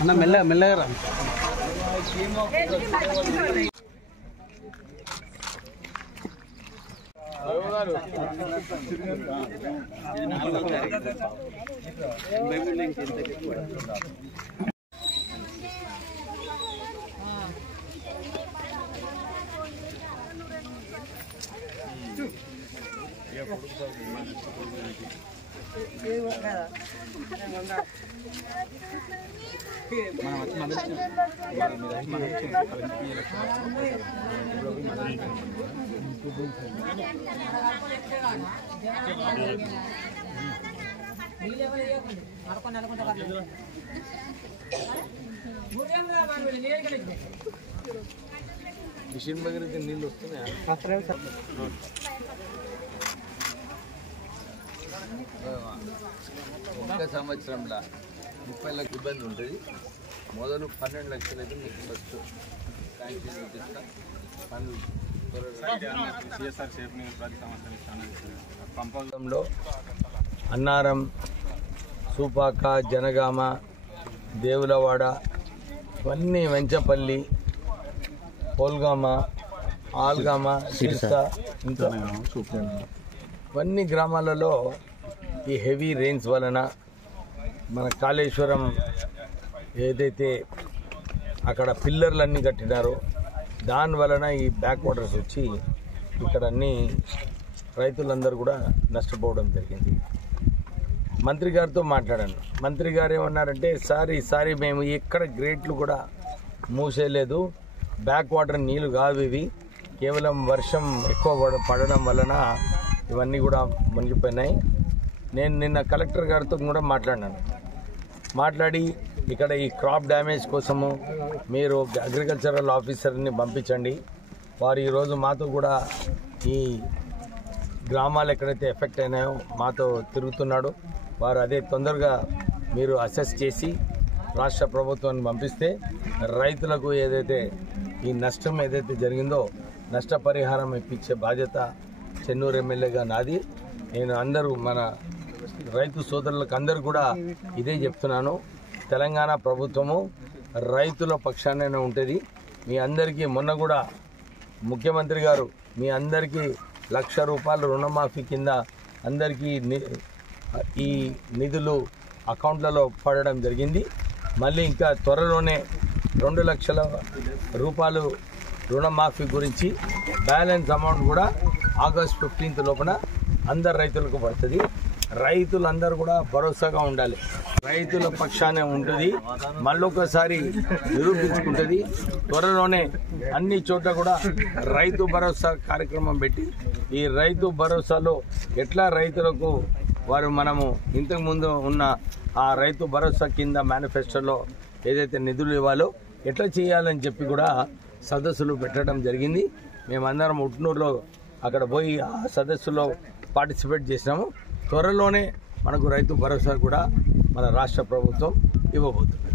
అన్న మెల్లగా మెల్లగా రా. మిషన్ దగ్గర నీళ్ళు వస్తున్నాయి. ఒక సంవత్సరంలో 30 లక్షల ఇబ్బంది ఉంటుంది. మొదలు 12 లక్షలు అయితే మీకు ఫస్ట్ శాంక్షన్ చూపిస్తా. పనులు అన్నారం, సూపాక, జనగామ, దేవులవాడ, ఇవన్నీ వెంచపల్లి, పోల్గామ, ఆల్గామ, సిర్సా, ఇంకా ఇవన్నీ గ్రామాలలో ఈ హెవీ రెయిన్స్ వలన మన కాళేశ్వరం ఏదైతే అక్కడ పిల్లర్లన్నీ కట్టినారో దాని వలన ఈ బ్యాక్ వాటర్స్ వచ్చి ఇక్కడ అన్ని రైతులందరూ కూడా నష్టపోవడం జరిగింది. మంత్రి గారితో మాట్లాడాను. మంత్రి గారు ఏమన్నారంటే, ఈసారి మేము ఎక్కడ గ్రేట్లు కూడా మూసేయలేదు, బ్యాక్ వాటర్ నీళ్లు కావు ఇవి, కేవలం వర్షం ఎక్కువ పడడం వలన ఇవన్నీ కూడా మునిగిపోయినాయి. నేను నిన్న కలెక్టర్ గారితో కూడా మాట్లాడి ఇక్కడ ఈ క్రాప్ డ్యామేజ్ కోసము మీరు అగ్రికల్చరల్ ఆఫీసర్ని పంపించండి. వారు ఈరోజు మాతో కూడా ఈ గ్రామాలు ఎక్కడైతే ఎఫెక్ట్ అయినాయో మాతో తిరుగుతున్నాడు. వారు అదే తొందరగా మీరు అసెస్ చేసి రాష్ట్ర ప్రభుత్వాన్ని పంపిస్తే రైతులకు ఏదైతే ఈ నష్టం ఏదైతే జరిగిందో నష్టపరిహారం ఇప్పించే బాధ్యత చెన్నూరు ఎమ్మెల్యేగా నాది. నేను అందరూ మన రైతు సోదరులకు అందరూ కూడా ఇదే చెప్తున్నాను. తెలంగాణ ప్రభుత్వము రైతుల పక్షానే ఉంటుంది. మీ అందరికీ మొన్న కూడా ముఖ్యమంత్రి గారు మీ అందరికీ ₹1,00,000 రుణమాఫీ కింద అందరికీ ఈ నిధులు అకౌంట్లలో పడడం జరిగింది. మళ్ళీ ఇంకా త్వరలోనే ₹2,00,000 రుణమాఫీ గురించి బ్యాలెన్స్ అమౌంట్ కూడా ఆగస్టు 15 లోపల అందరు రైతులకు పడుతుంది. రైతులందరూ కూడా భరోసాగా ఉండాలి. రైతుల పక్షానే ఉంటుంది, మళ్ళొకసారి నిరూపించుకుంటుంది. త్వరలోనే అన్ని చోట్ల కూడా రైతు భరోసా కార్యక్రమం పెట్టి ఈ రైతు భరోసాలో ఎట్లా రైతులకు మనము ఇంతకుముందు ఉన్న ఆ రైతు భరోసా కింద మేనిఫెస్టోలో ఏదైతే నిధులు ఇవ్వాలో ఎట్లా చేయాలని చెప్పి కూడా సదస్సులు పెట్టడం జరిగింది. మేమందరం ఉట్నూరులో అక్కడ పోయి ఆ సదస్సులో పార్టిసిపేట్ చేసినాము. త్వరలోనే మనకు రైతు భరోసా కూడా మన రాష్ట్ర ప్రభుత్వం ఇవ్వబోతుంది.